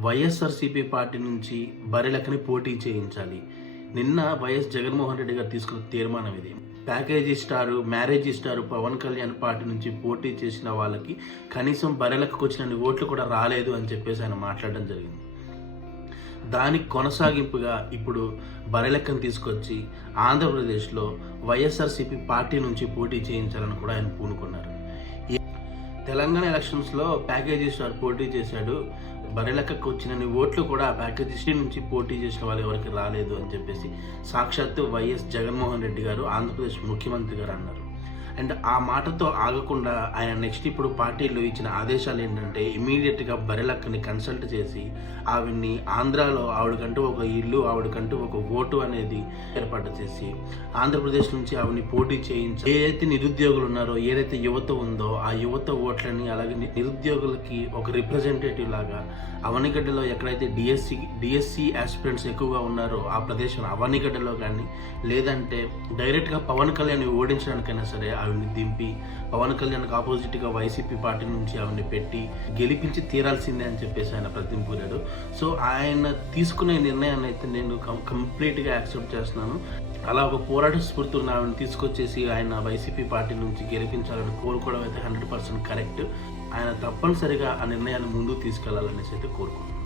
YSRCP party నుంచి బరిలకని పోటీ చేయించాలి. నిన్న వైఎస్ జగన్మోహన్ రెడ్డి గారు తీసుకున్న తీర్మానం ఇది. Package star marriage star Pawan Kalyan party నుంచి పోటీ చేసిన వాళ్ళకి కనీసం బరెలకు వచ్చిన ఓట్లు కూడా రాలేదు అని చెప్పేసి ఆయన మాట్లాడడం జరిగింది. దానికి కొనసాగింపుగా ఇప్పుడు బరెలెక్కను తీసుకొచ్చి ఆంధ్రప్రదేశ్లో వైఎస్ఆర్సీపీ పార్టీ నుంచి పోటీ చేయించాలని కూడా ఆయన పూనుకున్నారు. తెలంగాణ ఎలక్షన్స్లో ప్యాకేజీ స్టార్ పోటీ చేశాడు బరిలెక్కకు వచ్చిన ఓట్లు కూడా ఆ ప్యాకేజీ నుంచి పోటీ చేసిన వాళ్ళు ఎవరికి రాలేదు అని చెప్పేసి సాక్షాత్తు వైఎస్ జగన్మోహన్ రెడ్డి గారు ఆంధ్రప్రదేశ్ ముఖ్యమంత్రి గారు అన్నారు. అండ్ ఆ మాటతో ఆగకుండా ఆయన నెక్స్ట్ ఇప్పుడు పార్టీలో ఇచ్చిన ఆదేశాలు ఏంటంటే ఇమీడియట్గా బరెలక్కని కన్సల్ట్ చేసి ఆవిడ్ని ఆంధ్రాలో ఆవిడకంటూ ఒక ఇల్లు ఆవిడకంటూ ఒక ఓటు అనేది ఏర్పాటు చేసి ఆంధ్రప్రదేశ్ నుంచి ఆవిడని పోటీ చేయించి ఏదైతే నిరుద్యోగులు ఉన్నారో ఏదైతే యువత ఉందో ఆ యువత ఓట్లని అలాగే నిరుద్యోగులకి ఒక రిప్రజెంటేటివ్ లాగా అవనిగడ్డలో ఎక్కడైతే డిఎస్సి డిఎస్సి ఆస్పిరెంట్స్ ఎక్కువగా ఉన్నారో ఆ ప్రదేశం అవనిగడ్డలో కానీ లేదంటే డైరెక్ట్గా పవన్ కళ్యాణ్ ఓడించడానికైనా సరే ఆవిడని దింపి పవన్ కళ్యాణ్కి ఆపోజిట్గా వైసీపీ పార్టీ నుంచి ఆవిడని పెట్టి గెలిపించి తీరాల్సిందే అని చెప్పేసి ఆయన ప్రతింపురాడు సో ఆయన తీసుకునే నిర్ణయాన్ని అయితే నేను కం- కంప్లీట్గా యాక్సెప్ట్ చేస్తున్నాను. అలా ఒక పోరాట స్ఫూర్తి ఉన్న ఆవిడని తీసుకొచ్చేసి ఆయన వైసీపీ పార్టీ నుంచి గెలిపించాలని కోరుకోవడం అయితే హండ్రెడ్ పర్సెంట్ కరెక్ట్. ఆయన తప్పనిసరిగా ఆ నిర్ణయాన్ని ముందుకు తీసుకెళ్ళాలనేసి అయితే కోరుకుంటున్నాను.